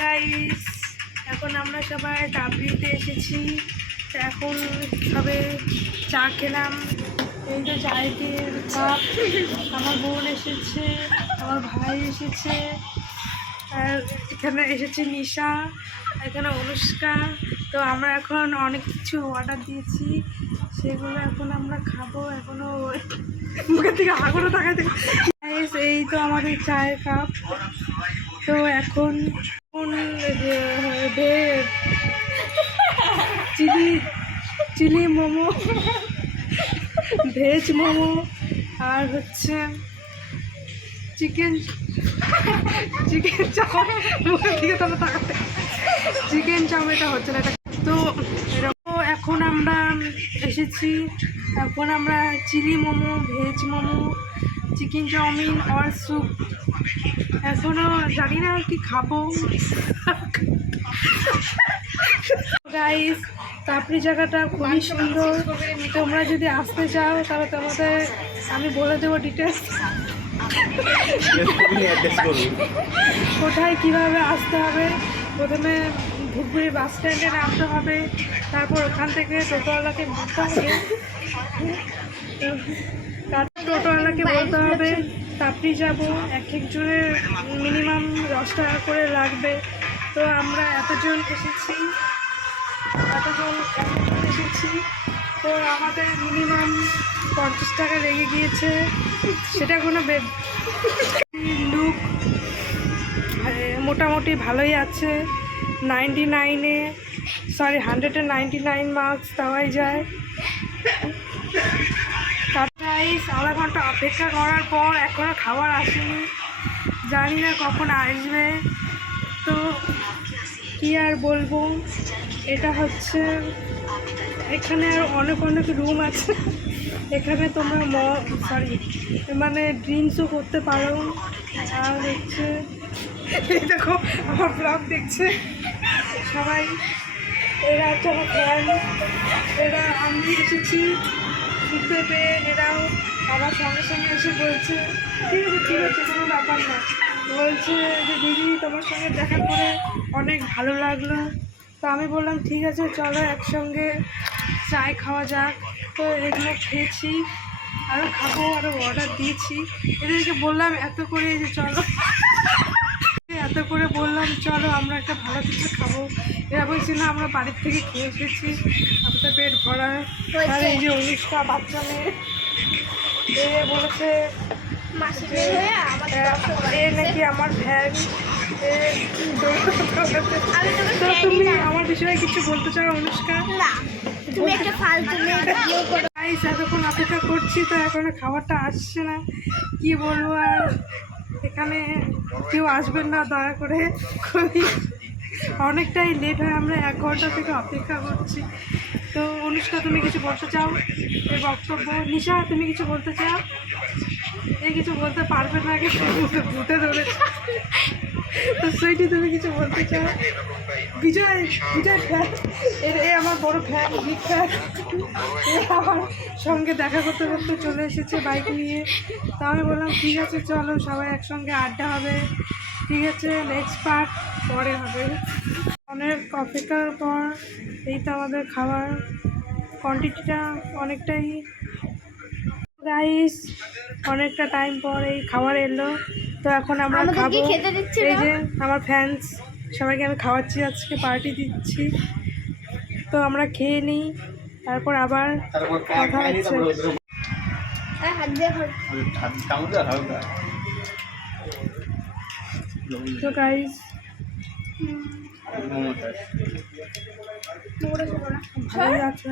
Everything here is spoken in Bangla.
গাইস, এখন আমরা সবাই ডাবলিতে এসেছি। তো এখন সবে চা খেলাম। এই যে চায়ের কাপ, আমার বোন এসেছে, আমার ভাই এসেছে, আর এখানে এসেছে নিশা, এখানে অনুষ্কা। তো আমরা এখন অনেক কিছু অর্ডার দিয়েছি, সেগুলো এখন আমরা খাবো। এখনও মুখের থেকে হাগরও তাকাতে। এই তো আমাদের চায়ের কাপ। তো এখন চিলি মোমো, ভেজ মোমো, আর হচ্ছে চিকেন চাপ। মুখের দিকে তোমরা তাকাতে, চিকেন চাপ এটা হচ্ছে না এটা। তো এরকম এখন আমরা এসেছি, এখন আমরা chilli momo, veg momo, chicken chowmein আর স্যুপ, এখনও জানি না কি খাবো। গাইস, কাপড়ি জায়গাটা খুবই সুন্দর। তোমরা যদি আসতে চাও তাহলে তোমাদের আমি বলে দেবো ডিটেলস, কোথায় কিভাবে আসতে হবে। প্রথমে ধূপগুড়ি বাস স্ট্যান্ডে নামতে হবে, তারপর ওখান থেকে টোটোওয়ালাকে বলতে হবে, টোটোওয়ালাকে বলতে হবে কাপড়ি যাবো, এক একজনের মিনিমাম 10 টাকা করে লাগবে। তো আমরা এতজন এসেছি, তো আমাদের মিনিমাম 50 টাকা লেগে গিয়েছে। সেটা কোনো লুক মোটামুটি ভালোই আছে। 199 মার্কস দেওয়াই যায়। আধা ঘন্টা অপেক্ষা করার পর এখনও খাবার আসেনি, জানি না কখন আসবে। তো কি আর বলবো, এটা হচ্ছে এখানে আর অনেক রুম আছে। এখানে তোমরা মানে ড্রিঙ্কসও করতে পারো। আর হচ্ছে এই দেখো আমার ব্লগ দেখছে সবাই, এরা হচ্ছে আমার ফ্যান। এরা আমি এসেছি ঘুরতে পেয়ে, এরাও আমার সঙ্গে সঙ্গে এসে বলছে ঠিক আছে কোনো ব্যাপার না। বলছে যে দিদি তোমার সঙ্গে দেখা করে অনেক ভালো লাগলো। তো আমি বললাম ঠিক আছে চলো একসঙ্গে চায় খাওয়া যাক। তো এগুলো খেয়েছি, আরও খাবো, আরও অর্ডার দিয়েছি। এদেরকে বললাম এত করে বললাম চলো আমরা একটা ভালো কিছু খাবো। এরা বলছি না আমরা বাড়ির থেকে খেয়ে এসেছি, আমাদের পেট ভরা। আর এই যে অনুষ্কা বাচ্চা মেয়ে, এ বলেছে এ নাকি আমার ফ্যান। তুমি আমার বিষয়ে কিছু বলতে চাও অনুষ্কা? এতক্ষণ অপেক্ষা করছি, তো এখনো খাবারটা আসছে না, কি বলবো আর। এখানে কেউ আসবেন না দয়া করে, খুবই অনেকটাই লেট হয়, আমরা 1 ঘন্টা থেকে অপেক্ষা করছি। তো অনুষ্কা তুমি কিছু বলতে চাও এই বক্তব্য? নিশা তুমি কিছু বলতে চাও? এই কিছু বলতে পারবে না, ভূতে ধরেছে। তো সুইটি তুমি কিছু বলতে চাও? বিজয় ফ্যান, এ আমার বড় ফ্যান, বিগ ফ্যান। আমার সঙ্গে দেখা করতে করতে চলে এসেছে বাইক নিয়ে। তো আমি বললাম ঠিক আছে চলো সবাই একসঙ্গে আড্ডা হবে। ঠিক আছে, নেক্সট পার্ট পরে হবে। অনেক অপেক্ষার পর এই তো আমাদের খাবার কোয়ান্টিটিটা অনেকটাই। গাইস, অনেকটা টাইম পর এই খাবার এলো। তো এখন আমরা খাবো। এই যে আমার ফ্যান্স সবাইকে আমি খাওয়াচ্ছি, আজকে পার্টি দিচ্ছি। তো আমরা খেয়ে নিই, তারপর আবার কথা হচ্ছে। তো গাইস ভালো আছে।